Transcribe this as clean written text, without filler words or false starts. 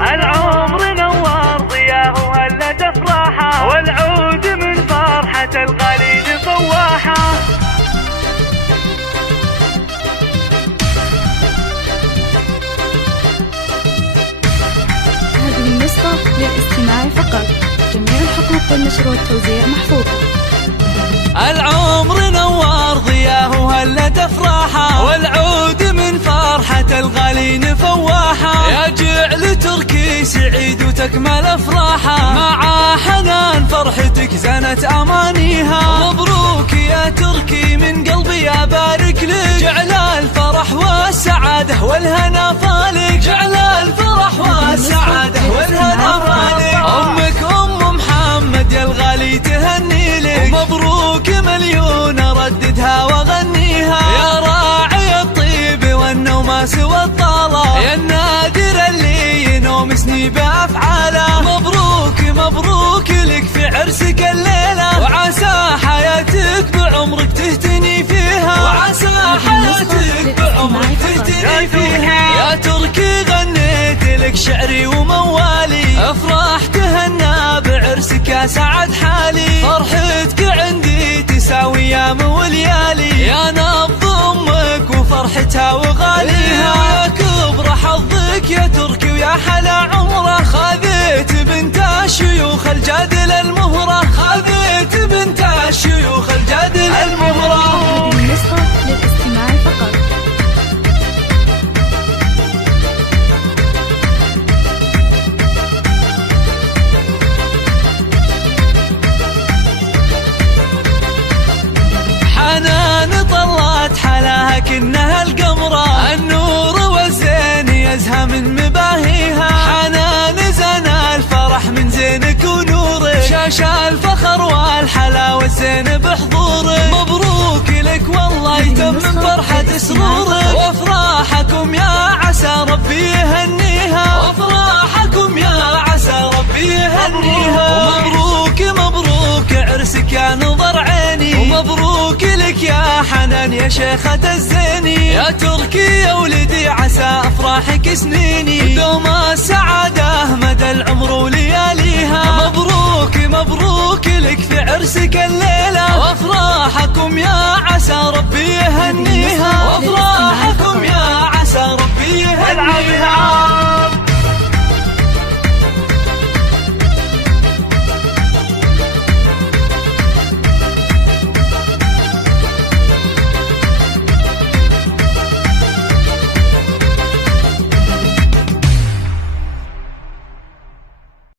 العمر نور ضياه وهلت افراحه، والعود من فرحة الغالين فواحه. هذه النسخة للاستماع فقط، جميع الحقوق والنشر والتوزيع محفوظة. العمر نور ضياه وهلت افراحه، والعود من فرحة الغالين فواحه. يا جعل تركي سعيد وتكمل افراحه، مع حنان فرحتك زنت امانيها. مبروك يا تركي من قلبي ابارك لك، جعل الفرح والسعاده والهنا فالك، جعل الفرح والسعاده والهنا فالك. امك ام محمد يا الغالي تهني لك، ومبروك مليون رددها واغنيها. يا راعي الطيب والنوماس والطالة، يا النادر اللي ينوم سني بافعاله. مبروك مبروك لك في عرسك الليله، وعسى حياتك بعمرك تهتني فيها، وعسى حياتك بعمرك تهتني فيها. يا تركي غنيت لك شعري وموالي، افراح تهنى بعرسك يا سعد حالي. فرحتك عندي تساوي ايام وليالي، يا نبض امك وفرحتها وغاليها. يا كبر حظك يا تركي ويا حلا عمره، خذيت بنت الشيوخ الجادل المهره، خذيت بنت الشيوخ الجادل المهره. هذه النسخة للاستماع فقط. حنان طلت حلاها كأنها القمرة، النور والزين يزهى من مباهيها. حنان زنا الفرح من زينك ونورك، شاش الفخر والحلا والزين بحضورك. مبروك لك والله يتمم فرحة سرورك، وافراحكم يا عسى ربي يهنيها، وافراحكم يا عسى ربي يهنيها. ومبروك مبروك عرسك يا نظر عيني، ومبروك لك يا حنان يا شيخة الزيني. يا تركي يا ولدي عسى افراحك سنيني، ودوم السعادة مدى العمر ولياليها. مبروك مبروك لك في عرسك الليلة، وافراحكم يا عسى ربي يهنيها، وافراحكم يا عسى ربي يهنيها.